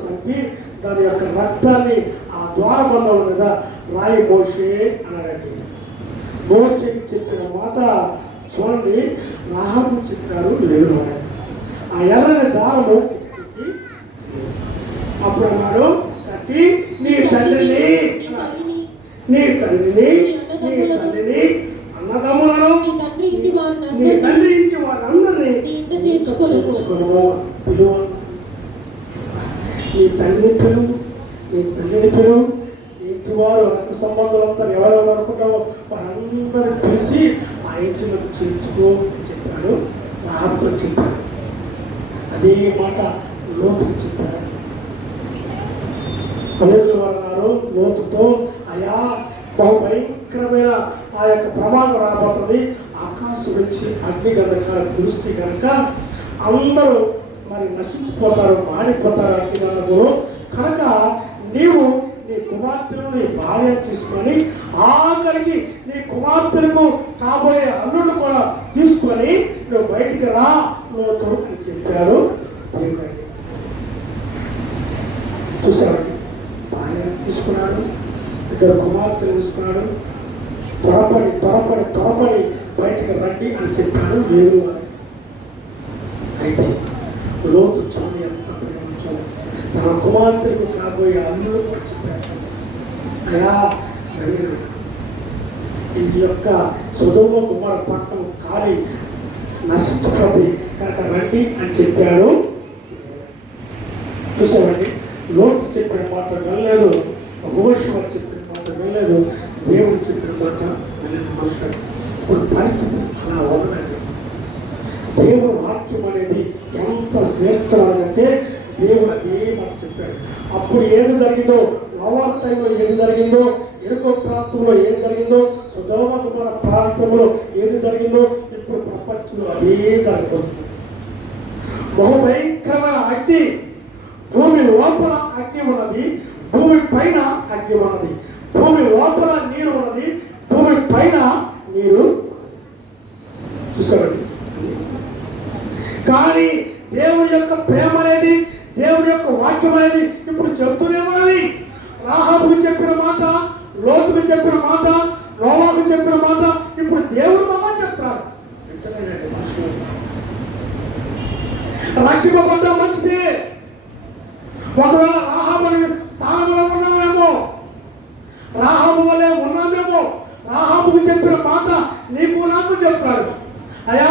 చంపి దాని యొక్క రక్తాన్ని ఆ ద్వారబంధముల మీద రాయి మోషే అన్నాడండి. మోషేకి చెప్పిన మాట చూడండి, రాహాబు చెప్పారు లేదు అని. ఆ ఎర్రని దారము కిటికీకి అప్పుడు అన్నాడు, కట్టి నీ తండ్రిని అన్నదమ్ములను నీ తండ్రి ఇంటి వారందరినీ చేర్చుకొనుము పిలువ. నీ తండ్రిని పిలువు, నీ తల్లిని పిలువు, ఇంటి వారు రక్త సంబంధులందరూ ఎవరెవరు అనుకుంటావో వారందరిని పిలిచి ఆ ఇంటిని చేర్చుకో అని చెప్పాడు. రాహాబుతో చెప్పాడు. అదే మాట లోతుకు చెప్పారు. పేదలు వారు అన్నారు లోతుతో, అయా బహు భయంకరమైన ఆ యొక్క ప్రమాదం రాబోతుంది, ఆకాశం నుంచి అగ్ని గంధకాలు కురిస్తే కనుక అందరూ మరి నశించిపోతారు, మాడిపోతారు అగ్ని గంధకులు కనుక నీవు నీ కుమార్తెను నీ భార్యను తీసుకొని ఆఖరికి నీ కుమార్తెలకు కాబోయే అల్లుడు కూడా తీసుకొని నువ్వు బయటికి రా లోతు అని చెప్పాడు దేవుడండి. చూసామండి, భార్య తీసుకున్నాడు, ఇద్దరు కుమార్తెలు తీసుకున్నాడు, త్వరపడి బయటికి రండి అని చెప్పాడు వేరు వారికి. అయితే లోతు చూడండి ఎంత ప్రేమ చూడండి, తన కుమార్తెలకు కాబోయే అల్లుడు కూడా చెప్పాడు, అయా రండి నాయన, ఈ యొక్క సొదొమ గుమ్మర పట్టణం కాలి నశించిపోతుంది కనుక రండి అని చెప్పాడు. చూసామండి, లోతు చెప్పిన మాట వినలేదు, యెహోషువ చెప్పిన మాట వినలేదు, దేవుడు చెప్పిన మాట వినలేదు మనుషుడు. ఇప్పుడు పరిస్థితి అలా వదలండి. దేవుడు వాక్యం అనేది ఎంత శ్రేష్టమైనదంటే దేవుడు అదే మాట చెప్పాడు. అప్పుడు ఏది జరిగిందో, నోవాహు టైంలో ఏది జరిగిందో, ఎరుకో ప్రాంతంలో ఏది జరిగిందో, సొదొమ గుమ్మర ప్రాంతంలో ఏది జరిగిందో ఇప్పుడు ప్రపంచంలో అదే జరగబోతుంది. బహుభయంకరమైన అగ్ని, భూమి లోపల అగ్ని ఉన్నది, భూమి పైన అగ్ని ఉన్నది, భూమి లోపల నీరు ఉన్నది, భూమి పైన నీరు చూసామండి. కానీ దేవుడి యొక్క ప్రేమ అనేది, దేవుడి యొక్క వాక్యం అనేది ఇప్పుడు చెప్తూనే ఉన్నది. రాహాబుకు చెప్పిన మాట, లోతుకు చెప్పిన మాట, నోవాహుకు చెప్పిన మాట ఇప్పుడు దేవుడు మళ్ళా చెప్తాడు. వింటలేనండి మనుషులు. రక్షింపబడ్డా మంచిదే. ఒకవేళ రాహాబు స్థానంలో ఉన్నామేమో, రాహాబు వల్లే ఉన్నామేమో, రాహాబుకు చెప్పిన మాట నీకు నాకు చెప్తాడు. అయ్యా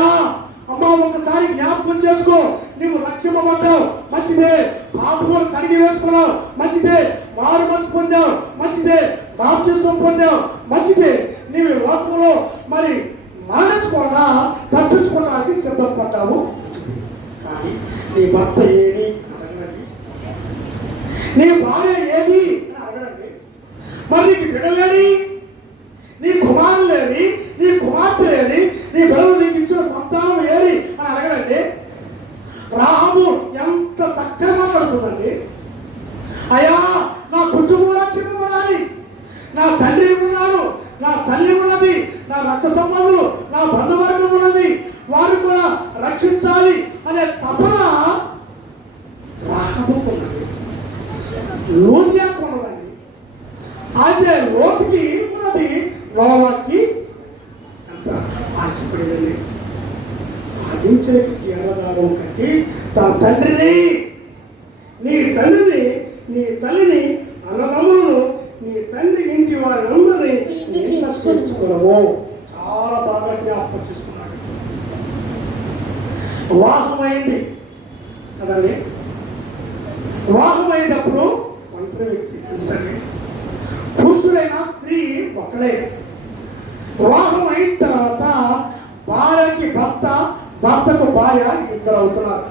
అమ్మ ఒకసారి జ్ఞాపకం చేసుకో, నీవు రక్షింపబడ్డావు మంచిదే, పాపములు కడిగి వేసుకున్నావు మంచిదే, మారు మనసు పొందావు మంచిదే, బాప్తిసం పొందావు మంచిదే, నీవు లోకంలో మరి మరణించకుండా తప్పించుకోవడానికి సిద్ధపడ్డావు మంచిది. కానీ నీ భర్త ఏది అని అడగండి, నీ భార్య ఏది అని అడగడండి, మరి నీకు బిడ్డలేని, నీ కుమారులేని, నీ కుమార్తె లేని, నీ బిడ్డలు నీకు ఇచ్చిన సంతానం ఏది అని అడగడండి. రాహాబు ఎంత చక్కగా మాట్లాడుతుందండి. అయ్యా నా కుటుంబం రక్షింపబడాలి, నా తండ్రి ఉన్నాడు, నా తల్లి ఉన్నది, నా రక్త సంబంధులు, నా బంధువర్గం ఉన్నది, వారు కూడా రక్షించాలి అనే తపన రాహాబుకు ఉన్నది, లోతుకు ఉన్నదండి. అయితే లోతుకి ఉన్నది, నోవాకి ఎంత ఆశపడిందండి. ఆ దించలకి ఎర్రదారం కట్టి తన తండ్రిని, నీ తండ్రిని, నీ తల్లిని, అన్నదమ్ములను, నీ తండ్రి ఇంటి వారందరినీ చేర్చుకోవడము చాలా బాగా జ్ఞాపకం చేసుకున్నాడు. వివాహమైంది కదండి, వివాహమైనప్పుడు ఒంటరి వ్యక్తి తెలుసండి, పురుషుడైన స్త్రీ ఒక్కలే. వివాహం అయిన తర్వాత భార్యకి భర్త, భర్తకు భార్య ఇద్దరు అవుతున్నారు.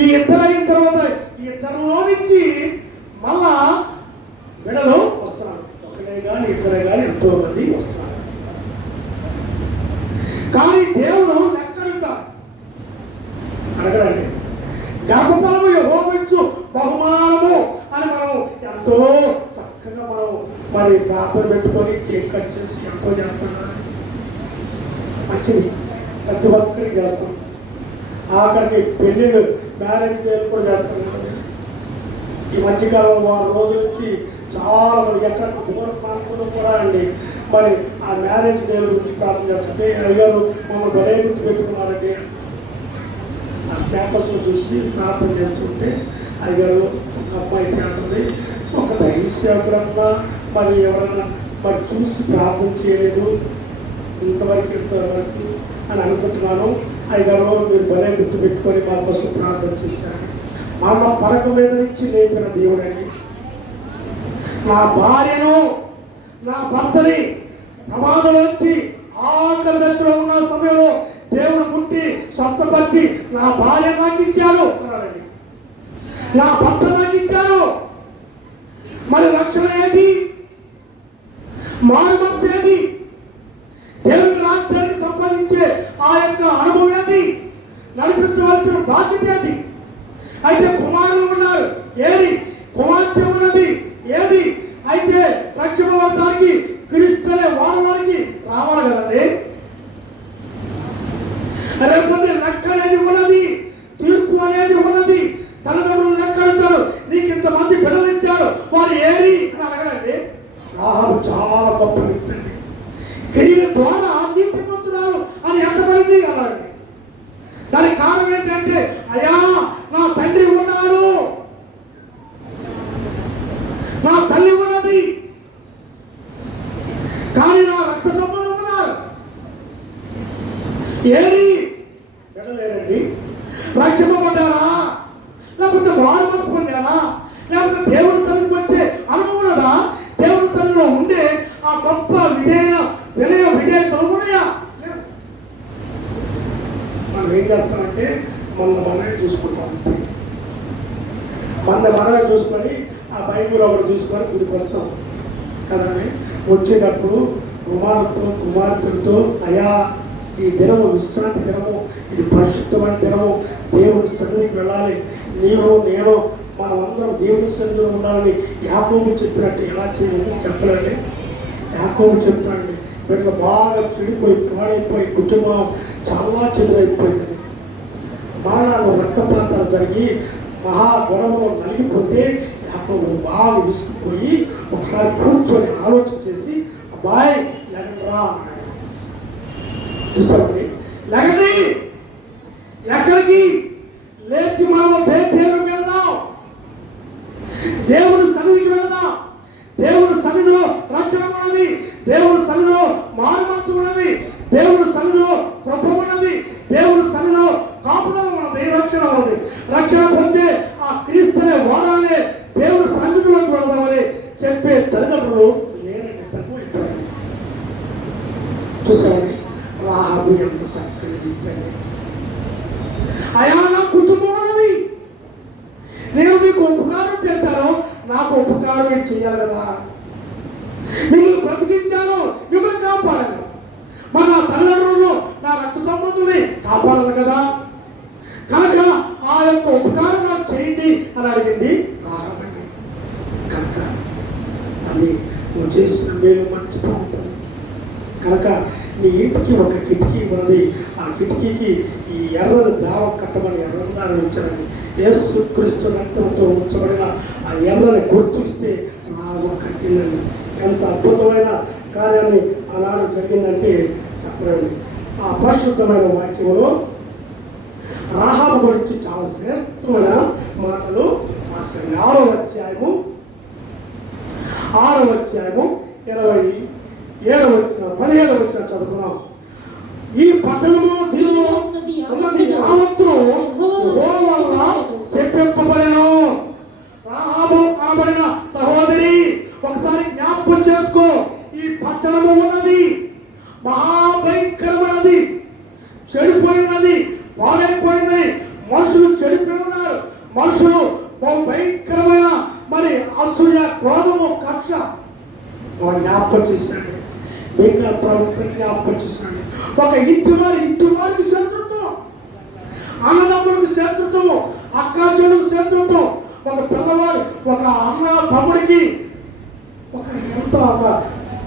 ఈ ఇద్దరు అయిన తర్వాత ఈ ఇద్దరిలో నుంచి మళ్ళా విడలు వస్తున్నారు. ఒకటే కానీ ఇద్దరే కానీ ఎంతో మంది వస్తున్నారు. కానీ దేవుడు లెక్కడుతాడు, అడగడండి. గర్భఫలము యెహోవాకిచ్చు బహుమానము అని మనం ఎంతో చక్కగా మనం మరి ప్రార్థన పెట్టుకొని కేక్ కట్ చేసి ఎంతో చేస్తాం కదండి, మంచిది, ప్రతి ఒక్కరికి చేస్తాం. ఆఖరికి పెళ్ళిళ్ళు, మ్యారేజ్ డేలు కూడా చేస్తాం కదండి. ఈ మధ్యకాలంలో 6 రోజుల నుంచి చాలా మంది ఎక్కడ దూర ప్రాంతంలో కూడా అండి మరి ఆ మ్యారేజ్ డే గురించి ప్రార్థన చేస్తుంటే అయ్యారు మమ్మల్ని బడే గుర్తు పెట్టుకున్నారండి. ఆ స్టేటస్లో చూసి ప్రార్థన చేస్తుంటే అయ్యారు ఒక అమ్మాయి అంటుంది, ఒక దైవ సేవకుడన్నా మరి ఎవరన్నా మరి చూసి ప్రార్థన చేయలేదు ఇంతవరకు అని అనుకుంటున్నాను. అయ్యారు మీరు బలే గుర్తుపెట్టుకొని మా కోసం ప్రార్థన చేశారు. మరణ పడక మీద నుంచి లేపిన దేవుడండి. నా భార్యను నా భర్తని ప్రమాదం వచ్చి ఆఖరి దశలో ఉన్న సమయంలో దేవుడు పుట్టి స్వస్థపరిచి నా భార్య నాకు ఇచ్చాడు అన్నాడండి, నా భర్త నాకు ఇచ్చాడు. మరి రక్షణ ఏది? మారు మనసు ఏది? దేవుని రాజ్యాన్ని సంపాదించే ఆ యొక్క అనుభవం ఏది? నడిపించవలసిన బాధ్యత ఏది? అయితే కుమారులు ఉన్నారు, ఏది? కుమార్తె ఉన్నది, ఏది? అయితే రక్షణ వర్గానికి క్రీస్తునే వాడడానికి రావాలి కదండి. రేపొద్దు లెక్క అనేది ఉన్నది, తీర్పు అనేది ఉన్నది. తల్లిదండ్రులు లెక్క అడుగుతారు, నీకు ఇంతమంది బిడ్డలు ఇచ్చారు, వారు ఏరి అని అడగడండి. రాహబు చాలా గొప్ప వ్యక్తి అండి. క్రియల ద్వారా నీతిమంతురాలు అని ఎంతబడింది అలాంటి. దానికి కారణం ఏంటంటే, అయ్యా నా తండ్రి ఉన్నాడు, నా తల్లి ఉన్నది, కానీ నా రక్త సంబంధం ఉన్నారు. ఏది విడలేరండి. రక్షింపబడ్డారా, లేకపోతే మారు మనసు పొందారా, లేకపోతే దేవుడి సన్నిధికి వచ్చే అనుభవం ఉన్నదా? దేవుడి సన్నిధిలో ఉండే ఆ గొప్ప విధేయతలు ఉన్నాయా? మనం ఏం చేస్తామంటే మనమే చూసుకుంటాం అంతే. మనమే చూసుకొని ఆ బైబిల్ ఒకటి చూసుకొని గుడికి వస్తాం కదండి. వచ్చేటప్పుడు కుమార్తెలతో అయా ఈ దినము విశ్రాంతి దినము, ఇది పరిశుద్ధమైన దినము, దేవుని సన్నిధికి వెళ్ళాలి, నీవు నేను మనం అందరం దేవుని సన్నిధిలో ఉండాలని యాకోబు చెప్పినట్టు ఎలా చేయాలని చెప్పలేండి. యాకోబు చెప్తానండి, వీటిలో బాగా చెడిపోయి పాడైపోయి కుటుంబం చాలా చెడువైపోయిందని, మరణాలు రక్తపాతాలు జరిగి మహా గొడవలో నలిగిపోతే యాకోబు బాగా విసిగిపోయి ఒకసారి కూర్చొని ఆలోచన చేసి అబ్బాయి లెగండ్రా అన్నాడు. చూసామండి, లెగండి, ఎక్కడికి? లేచి మనము బేతేలుకి వెళదాం, దేవుని సన్నిధికి వెళదాం. దేవుని సన్నిధిలో రక్షణ ఉన్నది, దేవుని సన్నిధిలో మారు మనసు ఉన్నది, దేవుని సన్నిధిలో కృప ఉన్నది, దేవుని సన్నిధిలో కాపుదల ఉన్నది, రక్షణ ఉన్నది. రక్షణ పొందే ఆ క్రీస్తునే వాడాలనే దేవుని సన్నిధిలోకి వెళదామని చెప్పే తల్లిదండ్రులు లేరండి, తక్కువైపోయారు. చూసామండి, రాహబు ఎంత చక్కని వ్యక్తి. అయా నా కుటుంబం ఉన్నది, నేను మీకు ఉపకారం చేశాను, నాకు ఉపకారం మీరు చేయాలి కదా. మిమ్మల్ని బ్రతికించాను, మిమ్మల్ని కాపాడాను, మరి నా తల్లిదండ్రులను నా రక్త సంబంధుల్ని కాపాడాలి కదా. కనుక ఆ యొక్క ఉపకారం నాకు చేయండి అని అడిగింది రాహబండి. కనుక అది నువ్వు చేసిన మేలు మర్చిపోతుంది. కనుక నీ ఇంటికి ఒక కిటికీ ఉన్నది, ఆ కిటికీకి ఈ ఎర్రని దారం కట్టమని ఎర్రని దారం ఉంచారండి. యేసుక్రీస్తు రక్తంతో ఉంచబడిన ఆ ఎర్రని గుర్తు ఇస్తే రాహబు కట్టిందండి. ఎంత అద్భుతమైన కార్యాన్ని ఆనాడు జరిగిందంటే చెప్పరండి. ఆ పరిశుద్ధమైన వాక్యంలో రాహబు గురించి చాలా శ్రేష్టమైన మాటలు రాశారు. 6వ అధ్యాయము 17వ వచ్చిన చదువుకున్నాం. ఈ పట్టణంలో దీనిలో ఉన్నది యావత్తును యెహోవా వలన శపింపబడెను. రాహాబు అనబడిన సహోదరి, ఒకసారి జ్ఞాపకం చేసుకో. ఈ పట్టణము ఉన్నది మహాభయంకరమైనది, చెడిపోయినది, పాడైపోయింది. మనుషులు చెడిపోయి ఉన్నారు. మనుషులు బహు భయంకరమైన మరి అసూయ, క్రోధము, కక్ష జ్ఞాపకం చేశాడు. మీకా ప్రవక్త జ్ఞాపకం చేశాడు. ఒక ఇంటి వారికి శత్రుత్వం, అన్నదమ్ములకు శత్రుత్వము, అక్కాచెలకు శత్రుత్వం, ఒక పిల్లవాడు ఒక అన్న తమ్ముడికి ఒక ఎంత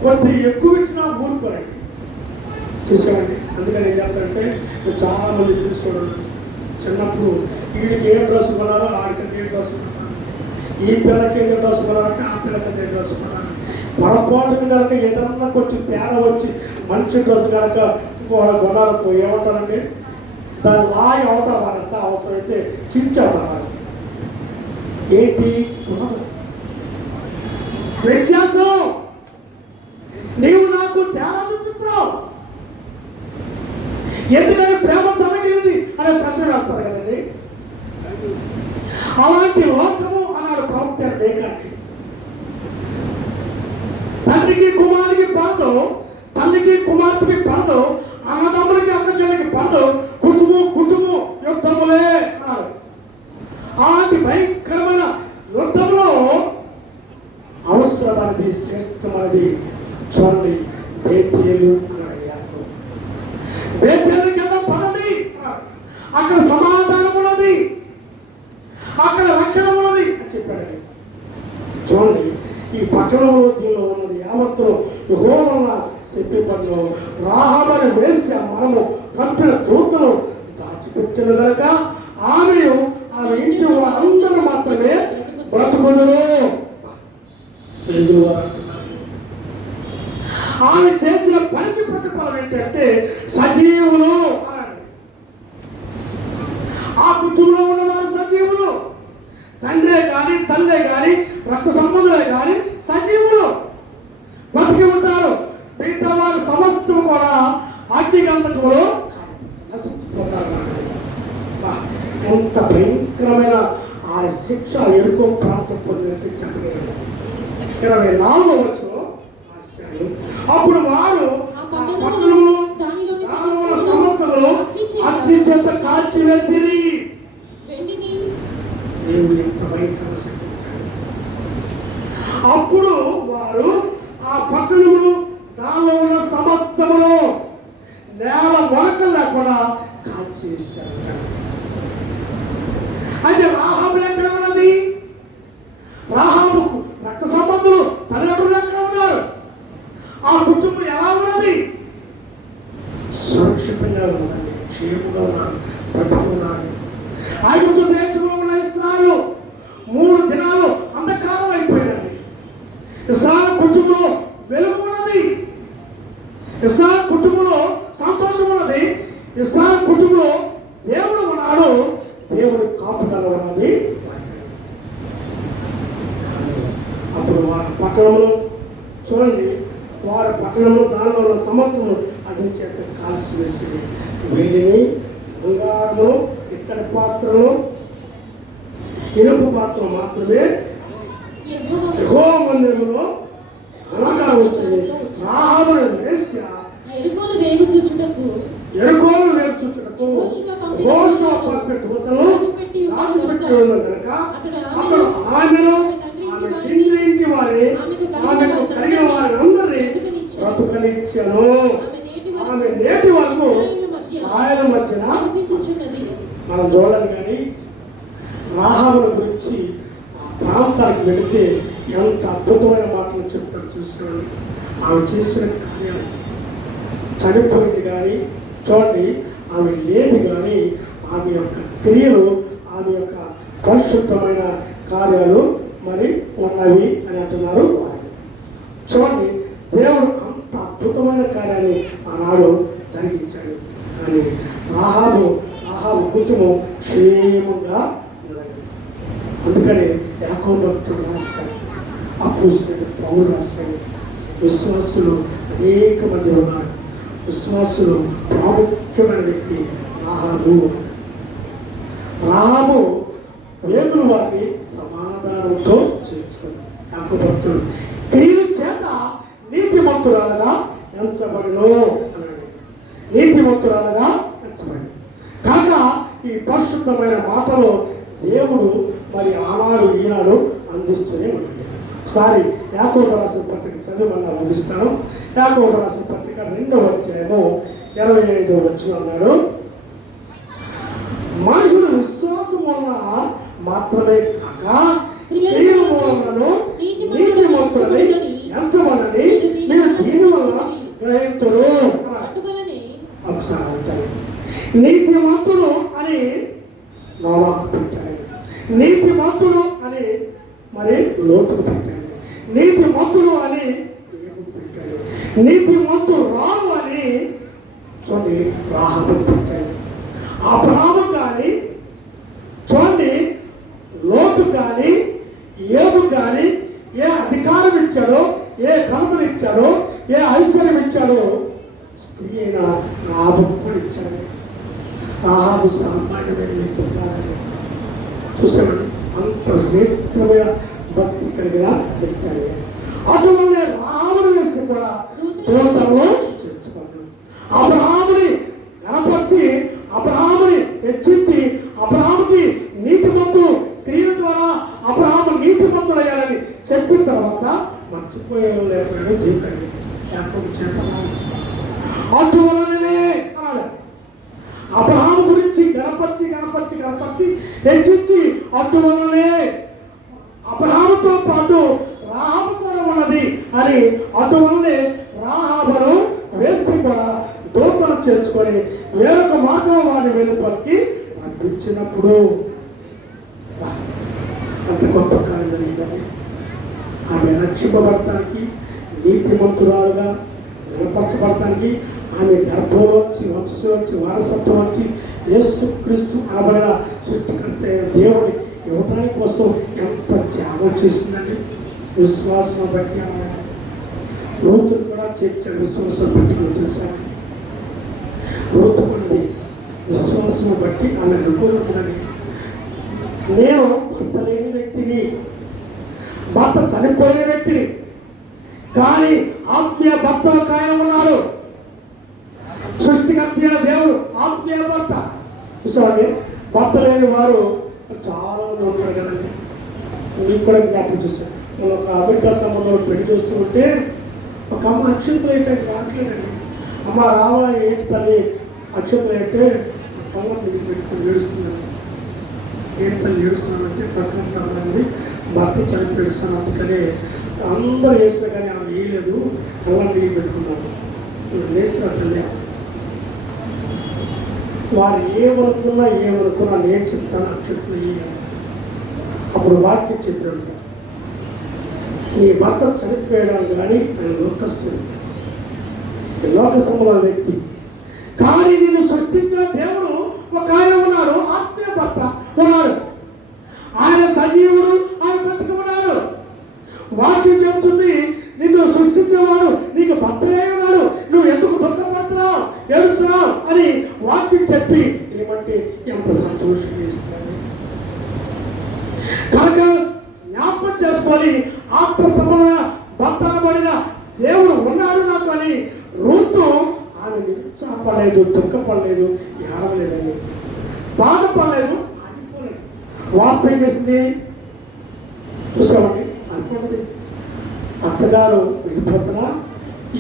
కొద్ది ఎక్కువ ఇచ్చినా ఊరుకోరండి. చూసామండి. అందుకని ఏం చేస్తారంటే చాలా మంది చూసుకోవడం, చిన్నప్పుడు వీడికి ఏ డ్రెస్ కొన్నారో ఆడికి ఏ డ్రెస్ కొన్నారు, ఈ పిల్లకి ఏదో డ్రెస్ కొనాలంటే ఆ పిల్లకి ఏదో డ్రెస్ కొనాలి. పొరపాటును కనుక ఏదన్నా కొంచెం తేడా వచ్చి మంచి డ్రెస్ కనుక కొనాలకు ఏమంటారండి, దాని లాగి అవతారు వారంతా అవసరమైతే చించి అవతారు వారు. ఏంటి కుదరదు, వ్యత్యాసం. నీవు నాకు తేడా చూపిస్తున్నావు, ఎందుకని ప్రేమ సన్నగిలింది అనే ప్రశ్న వేస్తారు కదండి. అలాంటి లోకము అన్నాడు ప్రవక్త లేకండి. తండ్రికి కుమారుడికి పడదు, తల్లికి కుమార్తెకి పడదు, అన్నదమ్ములకి అక్కచెల్లెకి పడదు, కుటుంబం యుద్ధములే అన్నాడు. అలాంటి భయంకరమైన యుద్ధంలో అవసరమైనది శ్రేష్టమైనది చూడండి బేతేలు అన్నాడు యాకోబు. బేతేలు కింద పదండి అన్నాడు. అక్కడ సమాధానం ఉన్నది, అక్కడ రక్షణ ఉన్నది అని చెప్పాడండి. చూడండి, ఈ పట్టణంలో దీనిలో ఉన్నది యావత్తులో యెహోవా చెప్పేపడిలో రాహాబని వేసి మనము పంపిన దూతను దాచిపెట్టిన కనుక ఆమె ఇంటి వారందరూ మాత్రమే బ్రతుకుదురు. పేదలు వారు అంటున్నారు, ఆమె చేసిన పనికి ప్రతిఫలం ఏంటంటే సజీవులు అనండి. ఆ కుటుంబంలో ఉన్నవారు సజీవులు, తండ్రే కానీ తల్లే కానీ రక్త సంబంధులే కానీ సజీవులు బతికి ఉంటారు. మిగతా వారు సమస్తం కూడా అగ్నిగంధకములో నశించిపోతారు. ఎంత భయంకరమైన ఆ శిక్ష ఎరుకో ప్రాంతం పొందినట్టు చెప్పలేదు. 24వ వచనం ఆశ్చర్యం. అప్పుడు వారు పట్టణంలో సంవత్సరంలో అగ్ని చేత కాల్చివేసిరి. దేవుడు ఎంత భయంకర శిక్షించాడు. అప్పుడు వారు ఆ పట్టణములు దానిలో ఉన్న సమస్తములో నేల మొలకలు లేకుండా కాల్చివేశారు. అయితే రాహాబు ఎక్కడ ఉన్నది? రాహాబుకు రక్త సంబంధులు తల్లిదండ్రులు ఎక్కడ ఉన్నారు? ఆ కుటుంబం ఎలా ఉన్నది? సురక్షితంగా ఉన్నదండి, క్షేమంగా ఉన్నారు, బ్రతికి ఉన్నారండి. ఐగుప్తు దేశంలో ఉన్న ఇశ్రాయేలు 3 దినాలు అంధకారం అయిపోయిందండి. ఇశ్రాయేలు కుటుంబంలో వెలుగు ఉన్నది, ఇశ్రాయేలు కుటుంబంలో సంతోషం ఉన్నది, ఇశ్రాయేలు కుటుంబంలో దేవుడు ఉన్నాడు, దేవుడి కాపుదల ఉన్నది. అప్పుడు వారి పట్టణంలో చూడండి, వారి పట్టణంలో దానిలో ఉన్న సమస్యను అగ్ని చేత కాల్చి వేసి వెండిని, బంగారమును, ఇత్తడి పాత్రలు, ఇనుప పాత్రలు మాత్రమే యెహోవా మందిరములో అనగా ఉంచని రాహాబును వేశ్య ఎరుకోను వేగు చూచుటకు యెహోషువ పంపే దూతలు దాచిపెట్టి ఉన్న గనుక అతడు ఆమెను, ఆమె ఇంటి వారి, ఆమెకు కలిగిన వారి అందరినీ బ్రతుకనిచ్చెను. ఆమె నేటి వరకు సాయల మధ్యన మనం చూడాలి. కానీ రాహాబుల గురించి ఆ ప్రాంతానికి వెళితే ఎంత అద్భుతమైన మాటలు చెప్తారు చూసుకోండి. ఆమె చేసిన కార్యాలు, చనిపోయింది కానీ చూడండి, ఆమె లేదు కానీ ఆమె యొక్క క్రియలు, ఆమె యొక్క పరిశుద్ధమైన కార్యాలు మరి ఉన్నవి అని అంటున్నారు. చూడండి, దేవుడు అంత అద్భుతమైన కార్యాన్ని ఆనాడు జరిగించాడు. కానీ రాహాబు కుటుంబం క్షేమంగా ఉన్నది. అందుకని యాకోబు భక్తుడు రాశాడు, అపోస్తలుడు పౌలు రాశాడు, విశ్వాసులు అనేక మంది ఉన్నారు. విశ్వాసులు ప్రాముఖ్యమైన వ్యక్తి రాహాబు వేగులు వారిని సమాధానంతో చేర్చుకుంది. యాకోబు భక్తుడు క్రియల చేత నీతిమంతురాలుగా ఎంచబడును అన్నాడు. నీతిమంతురాలుగా ఎంచబడి కాక ఈ పరిశుద్ధమైన మాటలో దేవుడు మరి ఆనాడు ఈనాడు అందిస్తూనే ఉన్నాడు. ఒకసారి యాకోబు రాసిన పత్రిక చదివి మళ్ళా ముగిస్తాను. యాకోబు రాసిన పత్రిక 2వ అధ్యాయము 25వ వచనం అన్నాడు, మనుషుడు విశ్వాసం వలన మాత్రమే కాక క్రియల మూలములను నీతిమంతులని ఎంచబడని మీరు దీని వల్ల గ్రహింతురు. ఒకసారి అంటారు, నీతిమంతుడు అని నా వాక్కు పెట్టాడు. నీతిమంతుడు అని మరి లోతుకు పెట్టండి. నీతిమంతుడు అని ఏబుకు పెట్టండి. నీతిమంతురాలు అని చూడండి రాహాబుకు పెట్టండి. అబ్రహాము కానీ చూడండి లోతు కానీ ఏబు కానీ ఏ అధికారం ఇచ్చాడో, ఏ ఘనతను ఇచ్చాడో, ఏ ఐశ్వర్యం ఇచ్చాడో స్త్రీ అయిన రాహాబుకు కూడా ఇచ్చాడు. రాహాబు సామాన్యమైన వ్యక్తి కాదండి. చూసామండి, అంత శ్రేష్టమైన భక్తి కలిగిన వ్యక్తి అండి. అటువంటి రాహాబును వేసి కూడా దోషంలో చేర్చుకున్నాడు. అబ్రహాముని గణపరిచి, అబ్రహాముని హెచ్చించి, అబ్రహాముకి నీతిమంతుడు క్రియల ద్వారా అబ్రహాము నీతిమంతుడయ్యాడని చెప్పిన తర్వాత మర్చిపోయే లేకపోయాడు. చెప్పండి యాకోబు చేత అటువలననే అన్నాడు. అబ్రహాము గురించి గణపరిచి హెచ్చించి అటువలనే అబ్రహాముతో పాటు రాహాబు కూడా ఉన్నది అని అటువలనే రాహాబును వేసి కూడా దూతలు చేర్చుకొని వేరొక మార్గం వారి వెలుపలికి రప్పించినప్పుడు ఎంత గొప్ప కార్యం జరిగిందని. ఆమె రక్షింపబడటానికి, నీతిమంతురాలుగా గణపరచబడటానికి, ఆమె గర్భంలోంచి వంశంలోంచి వారసత్వం వచ్చి యేసుక్రీస్తు అనబడిన సృష్టికర్త అయిన దేవుని ఇవ్వడానికి కోసం ఎంత త్యాగం చేసిందండి. విశ్వాసం బట్టి అనబడిన రూతును కూడా చేర్చాడు. విశ్వాసం బట్టి తెలుసండి. రూతు కూడా విశ్వాసం బట్టి ఆమె అనుకుంటుందండి. నేను భర్త లేని వ్యక్తిని, భర్త చనిపోయిన వ్యక్తిని, కానీ ఆత్మీయ భర్త ఒక ఆయన ఉన్నాడు. సృష్టికర్త అయిన దేవుడు ఆత్మీయ భర్త. చూసామండి, భర్త లేని వారు చాలా మంది ఉంటారు కదండి. మీకు కూడా జ్ఞాపకం చేశాను. నేను ఒక అమెరికా సంబంధంలో పెళ్లి చూస్తూ ఉంటే ఒక అమ్మ అక్షంతలు ఏంటంటే రావట్లేదండి. అమ్మ రావా ఏంటి తల్లి అక్షంతలు అంటే కళ్ళ మీద పెట్టుకుని ఏడుస్తుందండి. ఏంటి తల్లి ఏడుస్తున్నానంటే పక్కన అమ్మాయింది భర్త చనిపోయాడు సార్, అందుకనే అందరూ వేసినా కానీ ఆమె వేయలేదు, కళ్ళ మీద పెట్టుకున్నాను. లేచిన తల్లి వారు ఏమనుకున్నా నేను చెప్తాను అక్షంతలు వేయాలి. అప్పుడు వాక్యం చెప్పాడు, నీ భర్త చనిపోయాడు కానీ ఆయన లోకస్తుడు, లోక సంబంధ వ్యక్తి, కానీ నిన్ను సృష్టించిన దేవుడు ఒక ఆయన ఉన్నాడు, ఆత్మీయ భర్త ఉన్నాడు. ఆయన సజీవుడు, ఆయన బ్రతికి ఉన్నాడు. వాక్యం చెప్తుంది, నిన్ను సృష్టించేవాడు నీకు భర్తయే ఉన్నాడు, నువ్వు ఎందుకు దుఃఖపడుతున్నావు, ఏడుస్తున్నావు అని వాక్యం చెప్పి ఏమంటే ఎంత సంతోషంగా ఇస్తుంది. కనుక జ్ఞాపకం చేసుకొని ఆత్మ సంబంధమైన భర్త అనబడిన దేవుడు ఉన్నాడు నాకు అని రూతు ఆమె నిరుత్సాహపడలేదు, దుఃఖపడలేదు, ఏడవలేదండి, బాధపడలేదు, ఆగిపోలేదు. వాపు ఏం చేసింది చూసామండి. అనుకుంటుంది అత్తగారు వెళ్ళిపోతున్నా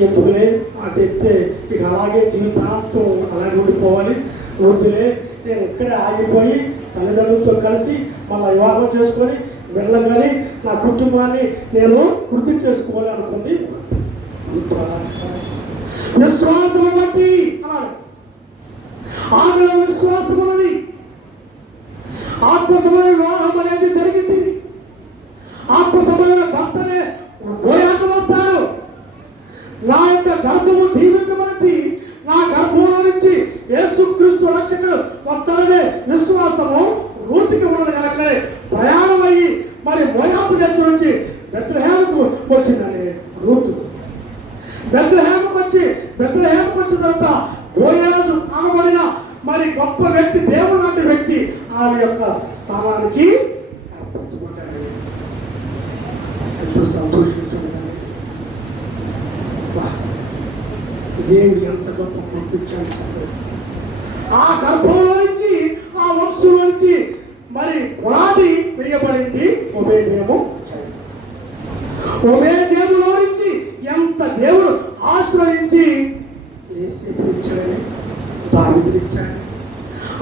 ఎందుకులే అటు ఎత్తే ఇక అలాగే జీవితాంతం అలాగే ఉండిపోవాలి, వద్దులే నేను ఇక్కడే ఆగిపోయి తల్లిదండ్రులతో కలిసి మళ్ళీ వివాహం చేసుకొని వెళ్ళగానే నా కుటుంబాన్ని నేను వృద్ధి చేసుకోవాలి అనుకుంది. విశ్వాసం బట్టి అన్నాడు. ఆమెలో విశ్వాసం ఉన్నది. ఆత్మసమైన వివాహం అనేది జరిగింది. ఆత్మసమైన భర్తనే పోయాక వస్తాడు. నా యొక్క గర్భము దీవించబడింది, నా గర్భంలో నుంచి యేసుక్రీస్తు రక్షకుడు వస్తాడనే విశ్వాసము రూతుకి ఉన్నది. కనుకనే ప్రయాణం అయ్యి మరి మోయాబు దేశం నుంచి బెత్లెహేముకు వచ్చిందండి రూతు. బెత్లెహేముకు వచ్చిన తర్వాత బోయాజు అనబడిన మరి గొప్ప వ్యక్తి, దేవుడు లాంటి వ్యక్తి ఆమె యొక్క స్థానానికి ఏర్పరచబడ్డాడు. ఎంత సంతోషించబడ్డాడు. దేవుడు ఎంత గొప్ప పంపించాడు చెప్పలేదు. ఆ గర్భంలో నుంచి, ఆ వంశంలో నుంచి మరి పునాది వేయబడింది ఒబేదేము. ఒబేదేములో నుంచి ఎంత దేవుడు ఆశ్రయించి యేసేపుని ఇచ్చాడని, దావీదుని ఇచ్చాడు.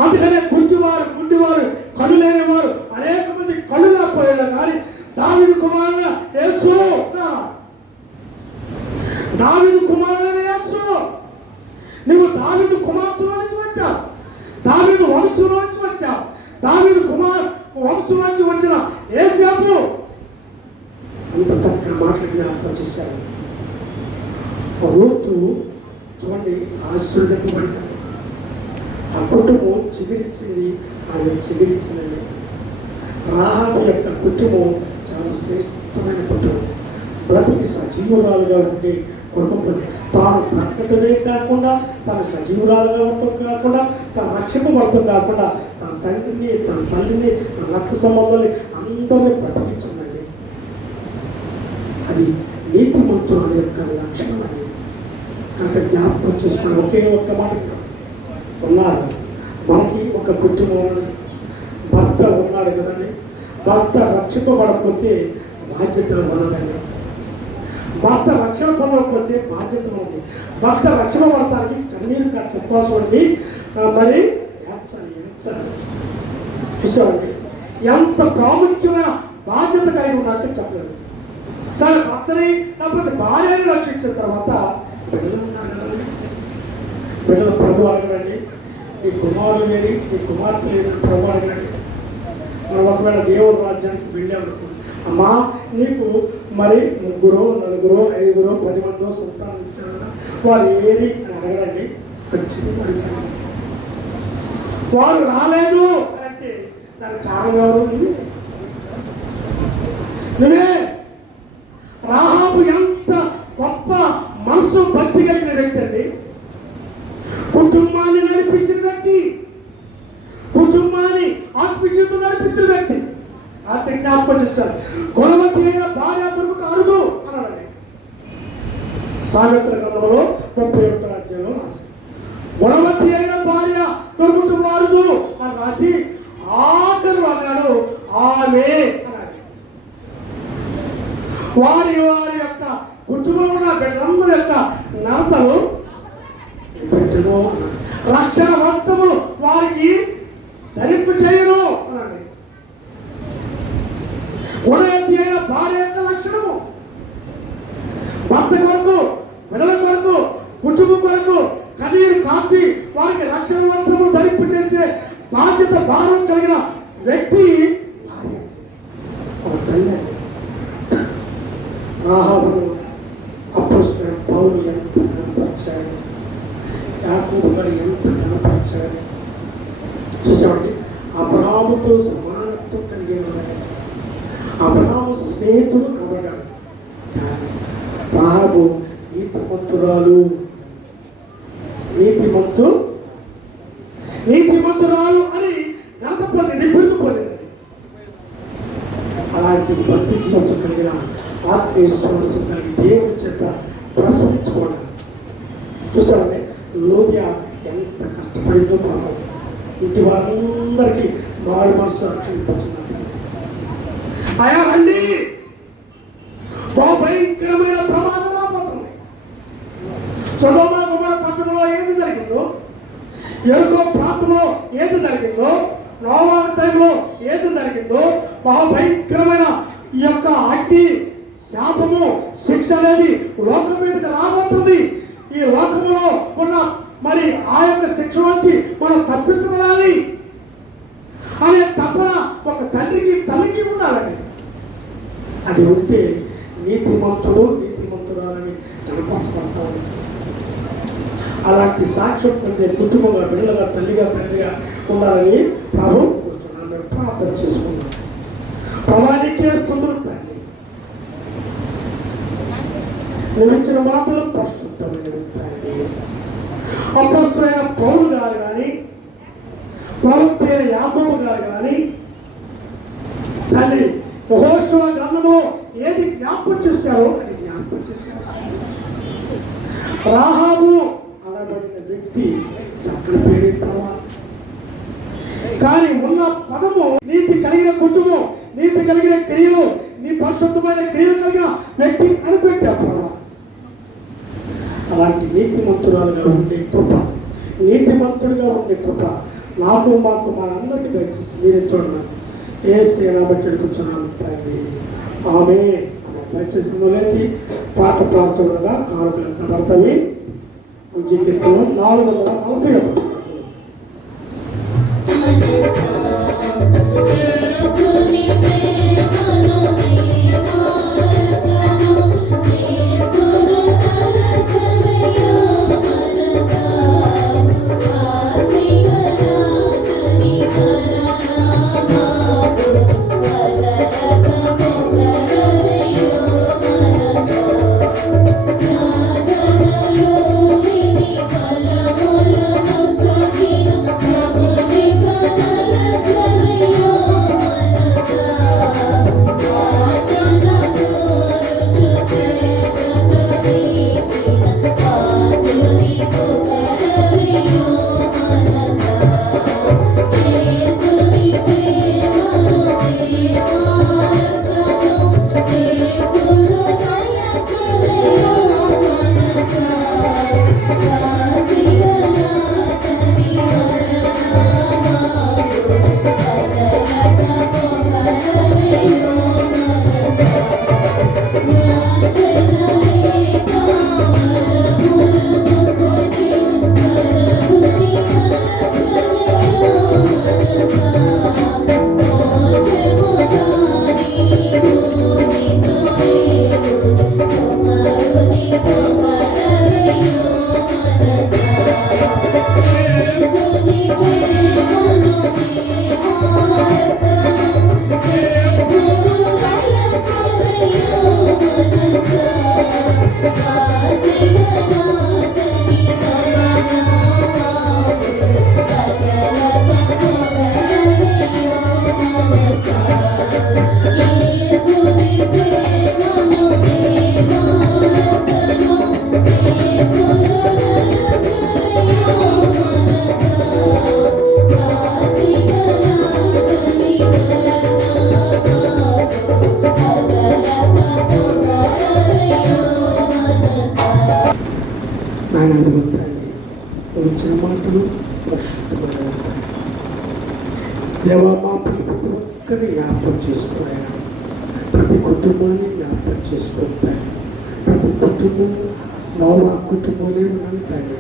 అందుకనే గుడ్డివారు కళ్ళు లేని వారు అనేక మంది కళ్ళు లేకపోయారు, కానీ దావీదు కుమారుడు యేసు, దావీదు కుమారుడైన యేసు. నువ్వు దావీదు కుమార్తెలో నుంచి వచ్చావు, దావీదు వంశంలో నుంచి వచ్చావు. దావీదు వంశం నుంచి వచ్చిన యేసేపు మాటలు జ్ఞాపకం చేశాడు. రూతు చూడండి ఆశీర్వదింపబడింది. ఆ కుటుంబం చిగురించింది, ఆమె చిగురించిందండి. రాహాబు యొక్క కుటుంబం చాలా శ్రేష్టమైన కుటుంబం. బ్రతికి సజీవురాలుగా ఉండే కుటుంబం. తాను బ్రతకటమే కాకుండా తన సజీవురాలుగా ఉండటం కాకుండా తన రక్షింపబడటం కాకుండా తన తండ్రిని, తన తల్లిని, తన రక్త సంబంధాన్ని అందరినీ బ్రతికించిందండి. అది నీతిమంతురాల యొక్క లక్షణం అండి. కనుక జ్ఞాపకం చేసుకుని ఒకే ఒక్క మాట ఉన్నారు. మనకి ఒక కుటుంబం ఉన్నది, భర్త ఉన్నాడు కదండి. భర్త రక్షింపబడకపోతే బాధ్యత ఉన్నదండి. భర్త రక్షణ పొందకపోతే బాధ్యత ఉన్నది. భర్త రక్షణ పడటానికి కన్నీరు చెప్పాల్సి ఉండి మరి ఏడ్చాలి. చూసామండి ఎంత ప్రాముఖ్యమైన బాధ్యత కలిగి ఉన్నట్టు చెప్పలేదు. సరే భర్తని లేకపోతే భార్యని రక్షించిన తర్వాత బిడ్డలు ఉన్నారు కదండి. బిడ్డలు ప్రభు అడగడండి, నీ కుమారులు లేని, నీ కుమార్తె లేని ప్రభు అడగడండి. మనం ఒకవేళ దేవుడు రాజ్యానికి వెళ్ళామనుకో, అమ్మా నీకు మరి 3, 4, 5, 10 మందో సంతానం ఇచ్చారు కదా, వారు ఏరి అని అడగడండి. ఖచ్చితంగా అడుగుతాడు. వారు రాలేదు అంటే దానికి కారణం ఎవరు? నువ్వే. రాహాబు ఎంత గొప్ప మనసు భక్తి కలిగిన వ్యక్తి అండి. కుటుంబాన్ని నడిపించిన వ్యక్తి, కుటుంబాన్ని ఆత్మీయతను నడిపించిన వ్యక్తి. రాత్రి జ్ఞాపకం చేశారు, గుణవతి అయిన భార్య దొరుకుట అరుదు అన్నాడండి. సామెతల గ్రంథంలో 31వ అధ్యాయంలో రాసి గుణవతి అయిన భార్య దొరుకుట అరుదు అని రాసి ఆఖరు అన్నాడు ఆమె అన్నాడు. వారి వారి యొక్క కుటుంబంలో ఉన్న బిడ్డలందరి యొక్క నడతలు బిడ్డను అన్నాడు. రక్షణ వస్త్రములు వారికి ధరింపు చేయను అన్నాడు. గుణవతి అయిన భార్య యొక్క లక్షణము భర్త కొరకు, బిడ్డల కొరకు, కుటుంబం కొరకు కన్నీరు కాచి వారికి రక్షణ వస్త్రము ధరింపు చేసే బాధ్యత, భారం కలిగిన వ్యక్తి భార్య. ఒక తల్లి అండి. రాహాబును అపోస్తలుడైన పౌలు ఎంత కనపరిచాడు, యాకోబు గారు ఎంత కనపరిచాడు. చూసామండి, అబ్రహాముతో సమానత్వం కలిగి ఉన్నాడు. అబ్రహాము స్నేహితుడు అనబడ్డాడు. కానీ రాహాబు నీతిమంతురాలు అని ఘనత పొందింది, బిరుదు పొందింది. అలాంటి భక్తి జీవితం కలిగిన ఆత్మవిశ్వాసం కలిగి దేవుని చేత ప్రశంసించుకోవడం. చూసామండి, లోదియా ఎంత కష్టపడిందో పాపం. ఇంటి వారందరికీ మారు మనసు రక్షించిందంటే, అయా రండి, భయంకరమైన ప్రమాదం రాబోతుంది. సొదొమ గొమొర్రా పట్టణంలో ఏది జరిగిందో, ఎరుకో ప్రాంతంలో ఏది జరిగిందో, నోవా టైంలో ఏది జరిగిందో, భయంకరమైన ఈ యొక్క అగ్ని శాపము, శిక్ష అనేది లోకం మీదకి రాబోతుంది. ఈ లోకంలో ఉన్న మరి ఆ యొక్క శిక్ష నుంచి మనం తప్పించబడాలి అనే తపన ఒక తండ్రికి, తల్లికి ఉండాలండి. అది ఉంటే నీతిమంతుడు, నీతిమంతురాలని కనపరచబడతాడు. అలాంటి సాక్ష్యం పొందే కుటుంబంగా, బిడ్డలుగా, తల్లిగా, తండ్రిగా ఉండాలని ప్రభు కూర్చున్నాను. ప్రార్థన చేసుకున్నాను. ప్రభానికే స్తుతులు తండ్రి, నువ్విచ్చిన మాటలు పరిశుద్ధమైనవి తండ్రి. అపోస్తలుడైన పౌలు గారు కానీ, ప్రవక్త అయిన యాకోబు గారు కానీ తండ్రి యెహోషువ గ్రంథంలో ఏది జ్ఞాపకం చేశారో అది జ్ఞాపకం చేశారు. రాహాబు అనబడిన వ్యక్తి చక్కని పేరు ప్రభా. కానీ ఉన్న పదము నీతి కలిగిన కుటుంబం, నీతి కలిగిన క్రియలు, నీ పరిశుద్ధమైన క్రియలు కలిగిన వ్యక్తి అని పెట్టారు ప్రభా. అలాంటి నీతిమంతురాలుగా ఉండే కృప, నీతిమంతుడిగా ఉండే కృప నాకు, మాకు, మా అందరికీ దయచేసి మీరే చూడండి. యేసు నామమున కూర్చున్నాము తండ్రి, ఆమేన్. దయచేసి లేచి పాట పాడుతుండగా కానుకలు ఎంత పడతాయి? కీర్తన 440. Yes, ఆయన అడుగుతాయి వచ్చిన మాటలు పరిశుద్ధమైన ఉంటాయి. దేవా మా ప్రతి ఒక్కరిని జ్ఞాపకం చేసుకున్నాయన, ప్రతి కుటుంబాన్ని జ్ఞాపకం చేసుకుంటాయి. ప్రతి కుటుంబం నోవా కుటుంబంలో ఉన్నాను తండ్రి,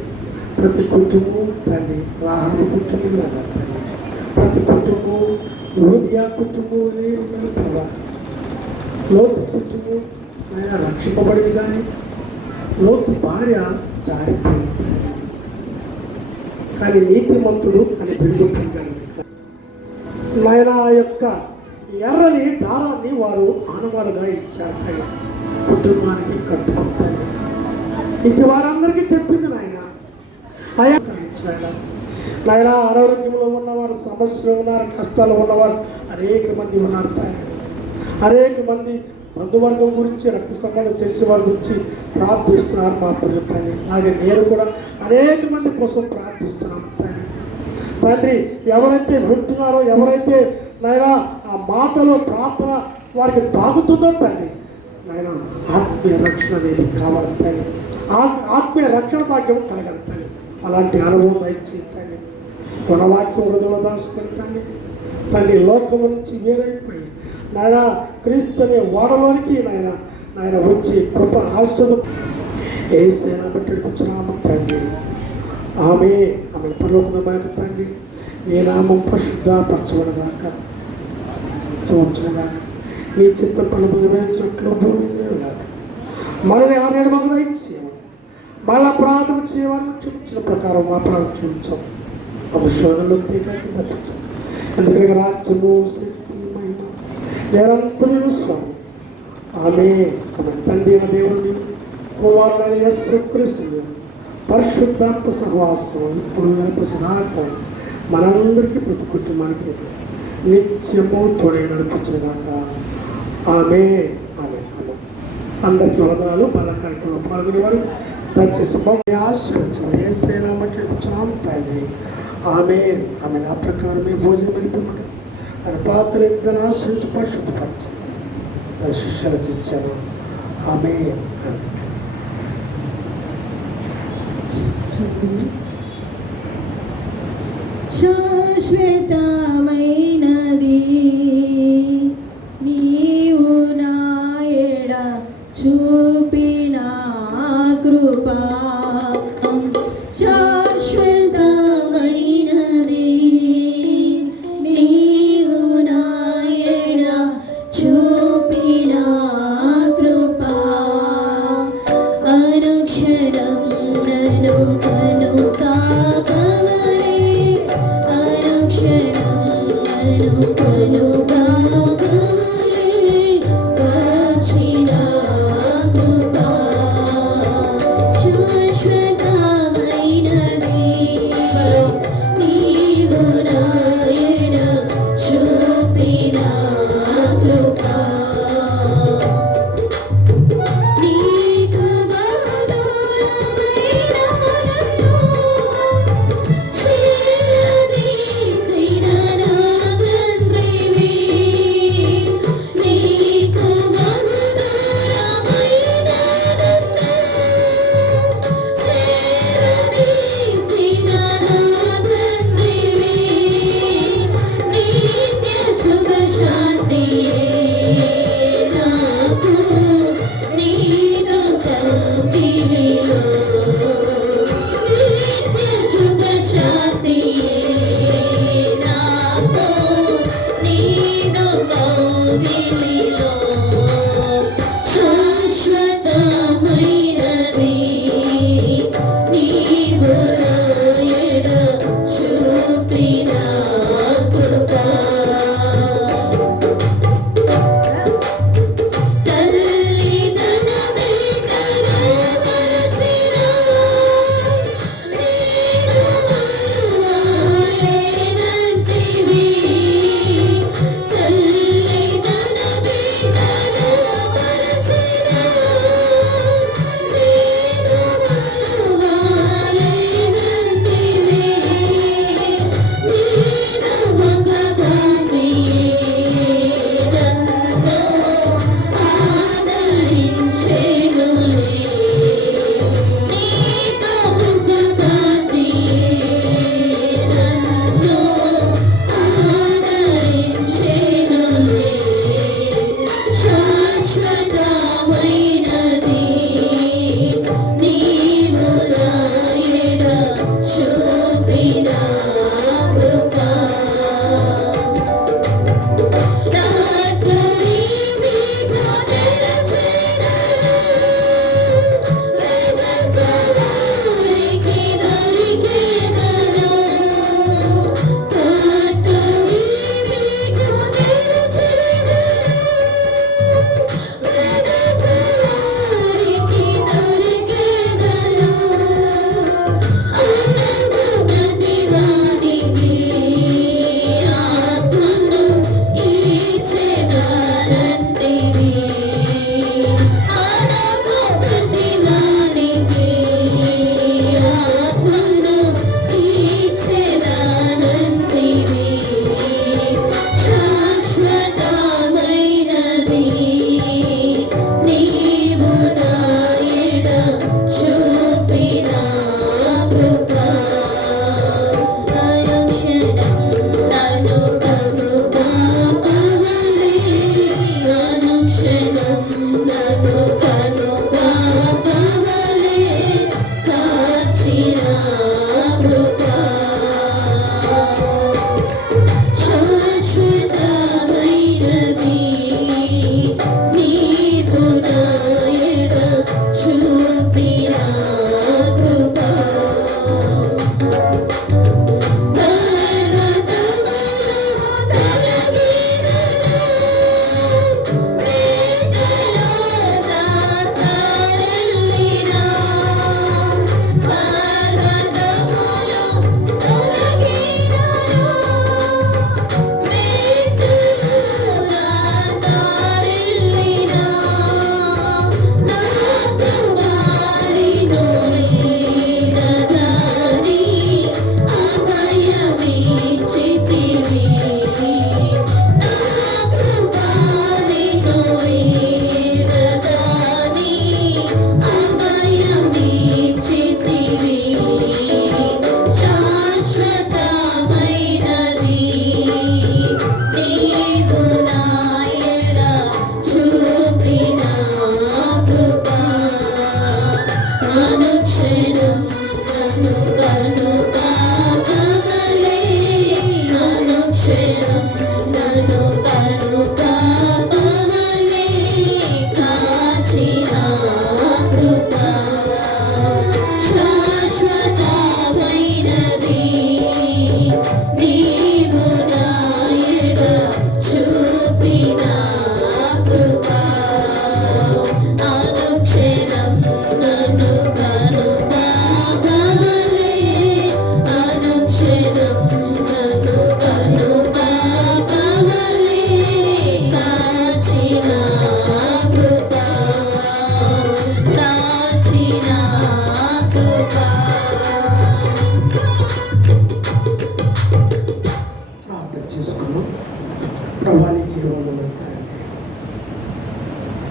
ప్రతి కుటుంబం తండ్రి రాహాబు కుటుంబంలో ఉన్నాను తండ్రి, ప్రతి కుటుంబం లోదియా కుటుంబంలో ఉన్నాను ప్రభా. లోతు కుటుంబం ఆయన రక్షింపబడింది, కానీ లోతు భార్య జారిపోయింది. కానీ నీతిమంతుడు అని పెరుగుతుంది. నాయన ఆ యొక్క ఎర్రని దారాన్ని వారు ఆనవాలుగా ఇచ్చారు తండ్రి, కుటుంబానికి కట్టుకుంటాను. ఇంటి వారందరికీ చెప్పింది నాయన. అయా నాయన అనారోగ్యంలో ఉన్నవారు, సమస్యలు ఉన్నారు, కష్టాలు ఉన్నవారు అనేక మంది ఉన్నారు తండ్రి. అనేక మంది బంధువర్గం గురించి, రక్త సంబంధం తెలిసిన వారి గురించి ప్రార్థిస్తున్నారు మా పిల్లలు. అలాగే నేను కూడా అనేక మంది కోసం ప్రార్థిస్తున్నాను తండ్రి. ఎవరైతే వింటున్నారో, ఎవరైతే నాయన ఆ మాటలో ప్రార్థన వారికి తాగుతుందో తండ్రి, నాయన ఆత్మీయ రక్షణ అనేది కావాలి తండ్రి. ఆత్మీయ రక్షణ భాగ్యం కలగదు తండ్రి. అలాంటి అనుభవం దయచేయండి. మన వాక్యం హృదయంలో దాచుకొని తండ్రి లోకము నుంచి వేరైపోయి నాయన క్రీస్తు అనే వాడలోనికి నాయన వచ్చి కృప ఆశ్రదం ఏసైనా బట్టి కూర్చున్నాము తండ్రి. ఆమె పరలోకమైన తండ్రి, నీ నామం పరిశుద్ధపరచబడగాక, చూచగాక, నీ చిత్తం పలుపు నెరవేర్చినట్లు భూమి గాక. మనల్ని 6 మొదలు ఇచ్చేయము, మళ్ళా ప్రార్థన చేయమని చూపించిన ప్రకారం మా ప్రార్థన చూపించాం. శోధనలో తీకాకి తప్పించాం. ఎందుకంటే రాజ్యము, శక్తి, మహిమ నిరంతరమైన స్వామి. ఆమె తండ్రి అయిన దేవుని, కుమారుడైన యేసుక్రీస్తు పరిశుద్ధాత్మ సహవాసం ఇప్పుడు సదాకా మనందరికీ, ప్రతి కుటుంబానికి నిత్యము తోడే నడిపించగాక. ఆమె ఆమె ఆమె అందరికీ వందనాలు. బాల కార్యక్రమంలో పాల్గొనేవారు దయచేసి ఆశ్రయించాలి. ఏసైనా బట్టి కూర్చున్నాం తండ్రి. ఆమె ఆమె ఆ ప్రకారమే భోజనం వెళ్ళిపోమని ఆయన పాత్రలు ఇద్దరు ఆశ్రయించి పరిశుద్ధపరచాలి. తన శిష్యులకు ఇచ్చాను. ఆమె శాశ్వతమైనది నీవు నాయడ చూపిన కృపా. శాశ్వతమైనది నీవు నాయడ చూపిన కృపా. అనుక్షణం నన్ను కను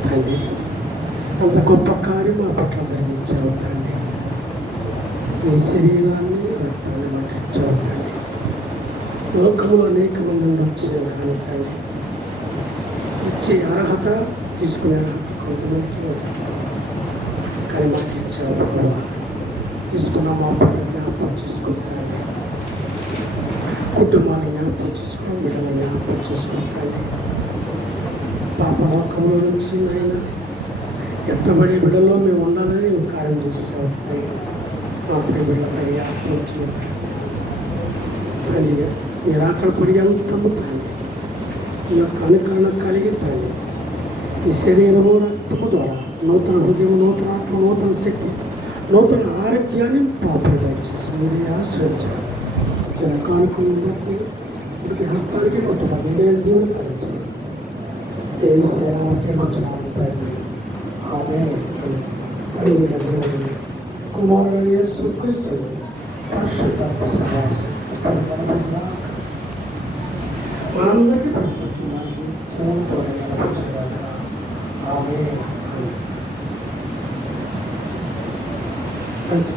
తండ్రి అంత గొప్ప కార్యం మా పట్ల జరిగించావు తండ్రి. నీ శరీరాన్ని రక్తాన్ని మాకు ఇచ్చావు తండ్రి. లోకంలో అనేక మంది వచ్చావు కానీ తండ్రి ఇచ్చే అర్హత తీసుకునే అర్హత కొంతమందికి ఉంటుంది. కానీ మాకు ఇచ్చావు ప్రభావ. తీసుకున్న మా పట్ల జ్ఞాపకం చేసుకుంటాండి. కుటుంబాన్ని జ్ఞాపకం చేసుకుని బిడ్డలను జ్ఞాపకం చేసుకుంటాండి. పాపలోకంలో నుంచి అయినా ఎత్తబడి బిడ్డలో మేము ఉండాలని నేను కార్యం చేస్తాను. మా ప్రియ బిడ్డలపై జ్ఞాపకం తండ్రి. మీరు అక్కడ పర్యంతము తండ్రి ఈ యొక్క అనుకరణ కలిగి తండ్రి ఈ శరీరము రక్తము ద్వారా నూతన హృదయం, నూతన ఆత్మ, నూతన శక్తి, నూతన ఆరోగ్యాన్ని పాపలు దయచేసి మీరే ఆశ్రయించాలి. ఇచ్చిన కానుకలను బట్టి ఇది హస్తానికి కొట్టుకోండి. ఇదే దేవుడు తగ్గించాలి. ఏ సేవకి వచ్చినాము తండ్రి. ఆమె దేవుని కుమారుడు యేసుక్రీస్తుని పరిశుద్ధాత్మ సహవాసం మనందరికీ ప్రతిపక్షున్నానికి సమయంతో ఆమె మంచి